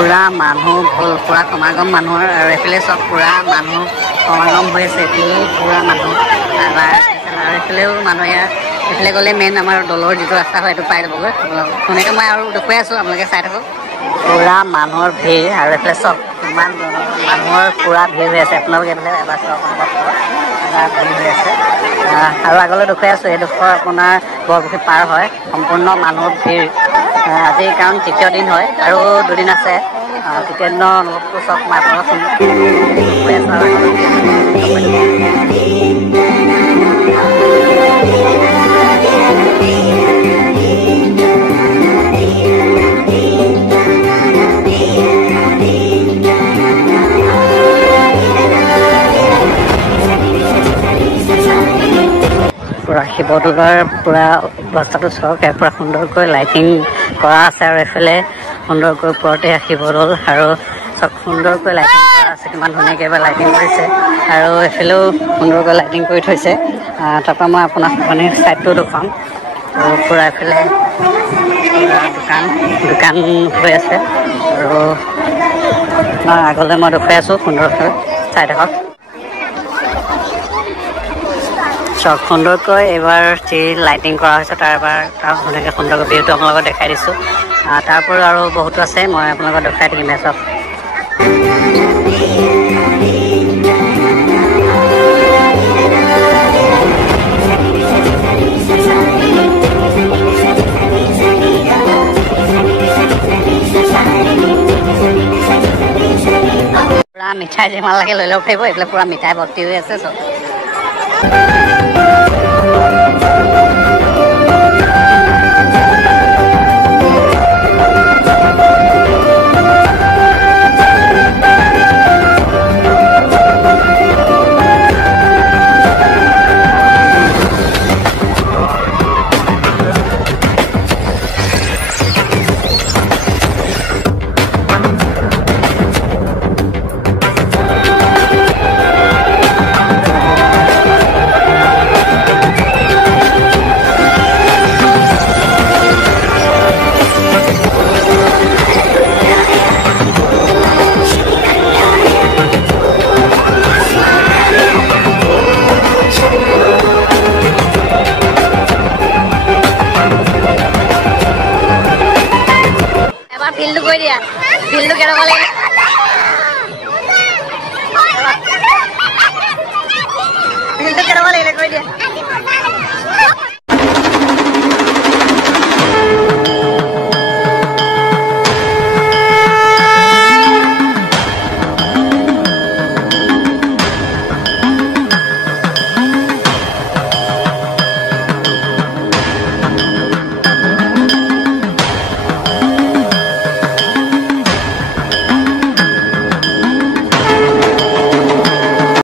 পুৰা মানুহ পুৰা সমাগম মানুহৰ আৰু এইফালে চব পুৰা মানুহ সমাগম হৈ আছে পুৰা মানুহ আৰু এইফালেও মানুহ এইফালে গ'লে মেইন আমাৰ দলৰ যিটো ৰাস্তা হয় সেইটো পাই যাবগৈ তেনেকৈ মই আৰু দেখুৱাই আছোঁ আপোনালোকে চাই থাকক পুৰা মানুহৰ ভিৰ আৰু এইফালে চব ইমান মানুহৰ পুৰা ভিৰ হৈ আছে আপোনালোকে এইফালে এবাৰ চাওক ভিৰ হৈ আছে আৰু আগলৈ দেখুৱাই আছোঁ এইডোখৰ আপোনাৰ বৰপুখুৰী পাৰ হয় সম্পূৰ্ণ মানুহৰ ভিৰ আজি কাৰণ তৃতীয় দিন হয় আৰু দুদিন আছে তৃতীয় দিনৰ অনুভৱটো চব মাই পৰচোন দেখুৱাই আছোঁ আৰু পুৰা শিৱদৌলৰ পুৰা অৱস্থাটো চাওক পুৰা সুন্দৰকৈ লাইটিং কৰা আছে আৰু এইফালে সুন্দৰকৈ ওপৰতে শিৱদৌল আৰু চব সুন্দৰকৈ লাইটিং কৰা আছে কিমান ধুনীয়াকৈ এবাৰ লাইটিং কৰিছে আৰু এইফালেও সুন্দৰকৈ লাইটিং কৰি থৈছে তাৰপৰা মই আপোনাক মানে ছাইডটো দেখুৱাম পুৰা এইফালে দোকান হৈ আছে আৰু আগলৈ মই দেখুৱাই আছোঁ সুন্দৰকৈ চাই থাকক চব সুন্দৰকৈ এইবাৰ যি লাইটিং কৰা হৈছে তাৰ ধুনীয়াকৈ সুন্দৰকৈ ভিউটো আপোনালোকক দেখাই দিছোঁ তাৰ উপৰিও আৰু বহুতো আছে মই আপোনালোকক দেখাই থাকিম চব পুৰা মিঠাই যিমান লাগে লৈ ল'ব পাৰিব এইফালে পুৰা মিঠাই ভৰ্তি হৈ আছে চব বিলটো কৈ দিয়া বিলটো কেনেকুৱা লাগে বিলটো কেনেকুৱা লাগিলে কৈ দিয়া